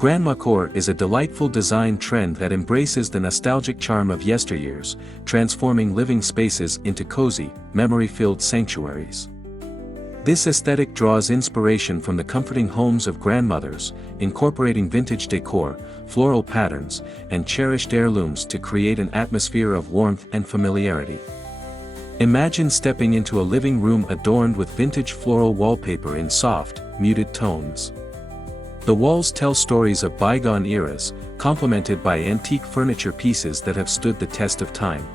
Grandmacore is a delightful design trend that embraces the nostalgic charm of yesteryears, transforming living spaces into cozy, memory-filled sanctuaries. This aesthetic draws inspiration from the comforting homes of grandmothers, incorporating vintage decor, floral patterns, and cherished heirlooms to create an atmosphere of warmth and familiarity. Imagine stepping into a living room adorned with vintage floral wallpaper in soft, muted tones. The walls tell stories of bygone eras, complemented by antique furniture pieces that have stood the test of time.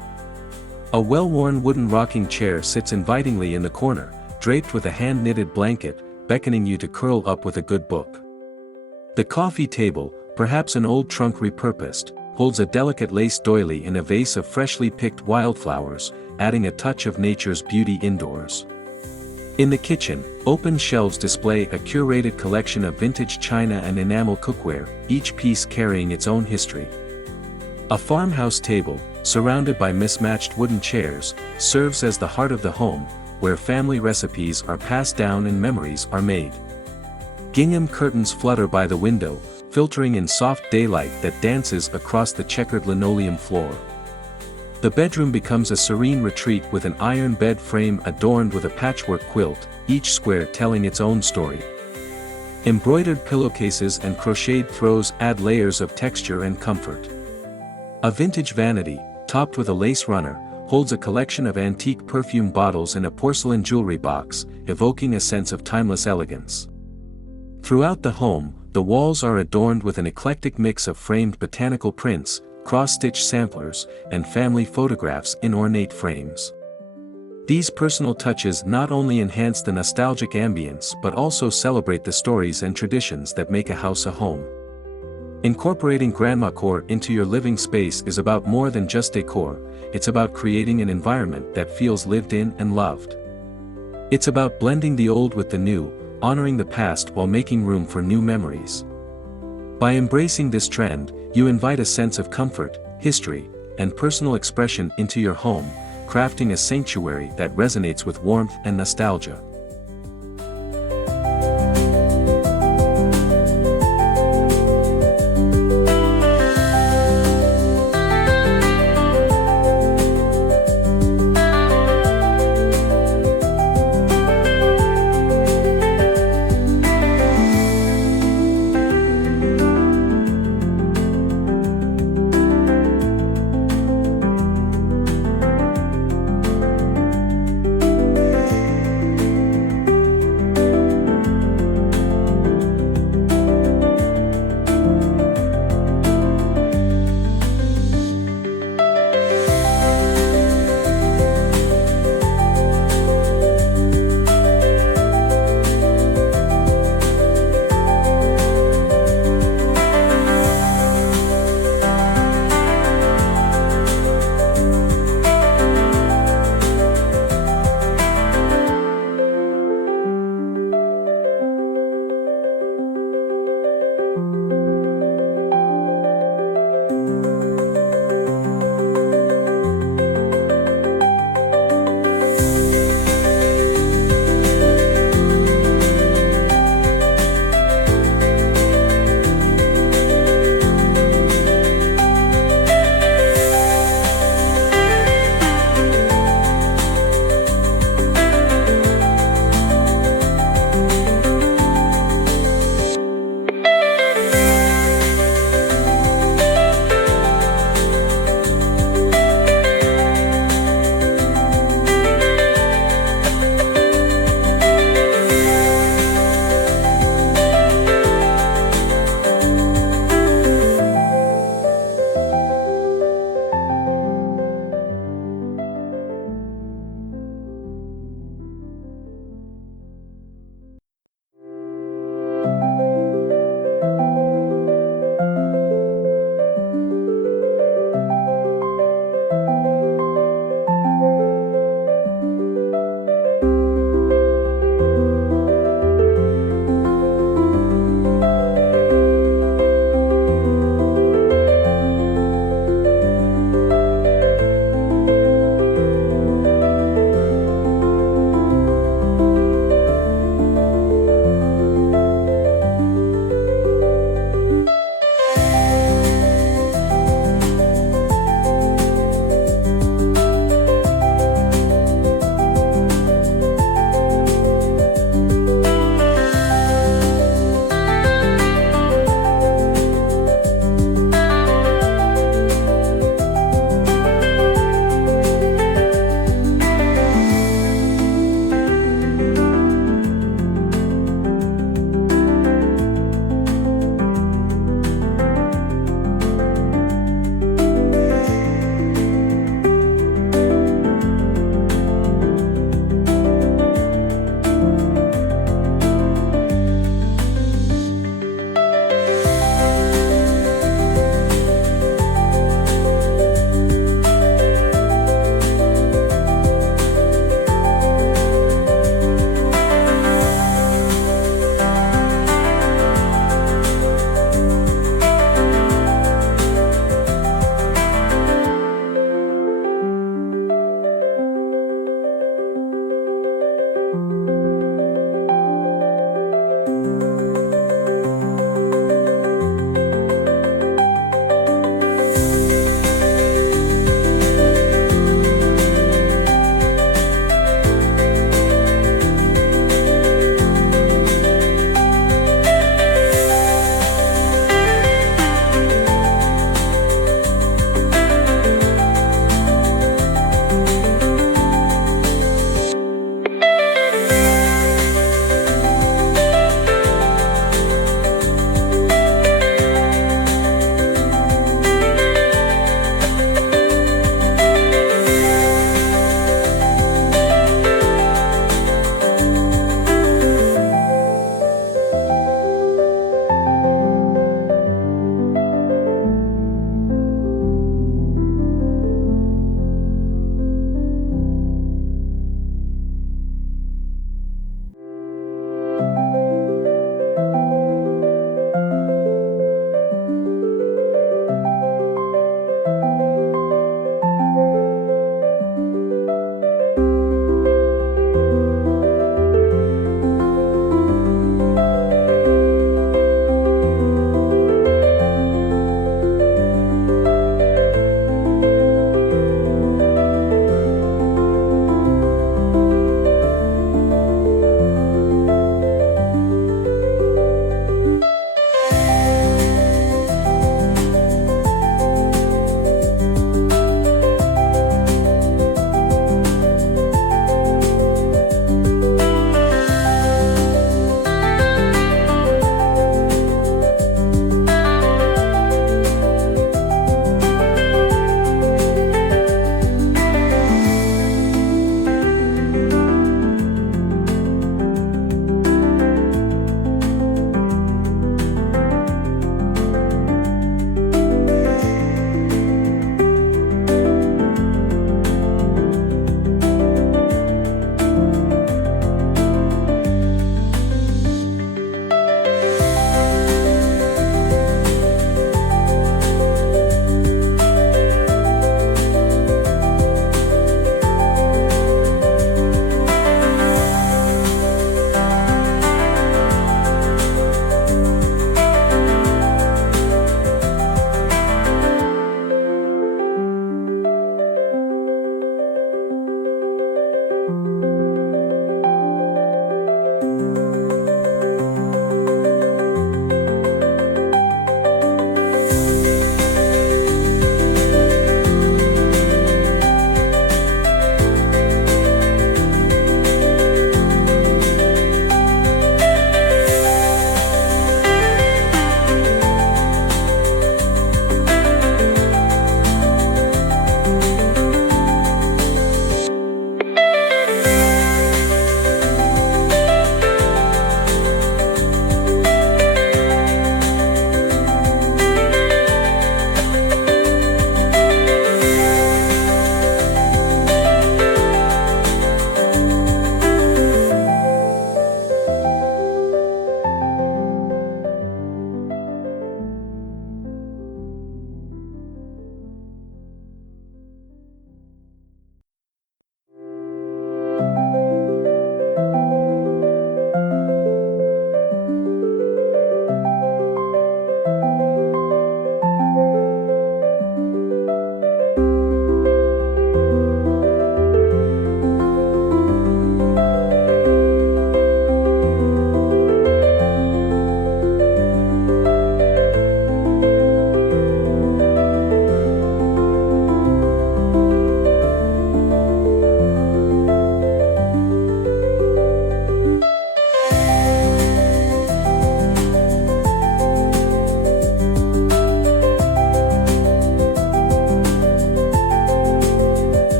A well-worn wooden rocking chair sits invitingly in the corner, draped with a hand-knitted blanket, beckoning you to curl up with a good book. The coffee table, perhaps an old trunk repurposed, holds a delicate lace doily in a vase of freshly picked wildflowers, adding a touch of nature's beauty indoors. In the kitchen, open shelves display a curated collection of vintage china and enamel cookware, each piece carrying its own history. A farmhouse table, surrounded by mismatched wooden chairs, serves as the heart of the home, where family recipes are passed down and memories are made. Gingham curtains flutter by the window, filtering in soft daylight that dances across the checkered linoleum floor. The bedroom becomes a serene retreat with an iron bed frame adorned with a patchwork quilt, each square telling its own story. Embroidered pillowcases and crocheted throws add layers of texture and comfort. A vintage vanity, topped with a lace runner, holds a collection of antique perfume bottles in a porcelain jewelry box, evoking a sense of timeless elegance. Throughout the home, the walls are adorned with an eclectic mix of framed botanical prints, cross-stitch samplers, and family photographs in ornate frames. These personal touches not only enhance the nostalgic ambience but also celebrate the stories and traditions that make a house a home. Incorporating Grandmacore into your living space is about more than just decor, it's about creating an environment that feels lived in and loved. It's about blending the old with the new, honoring the past while making room for new memories. By embracing this trend, you invite a sense of comfort, history, and personal expression into your home, crafting a sanctuary that resonates with warmth and nostalgia.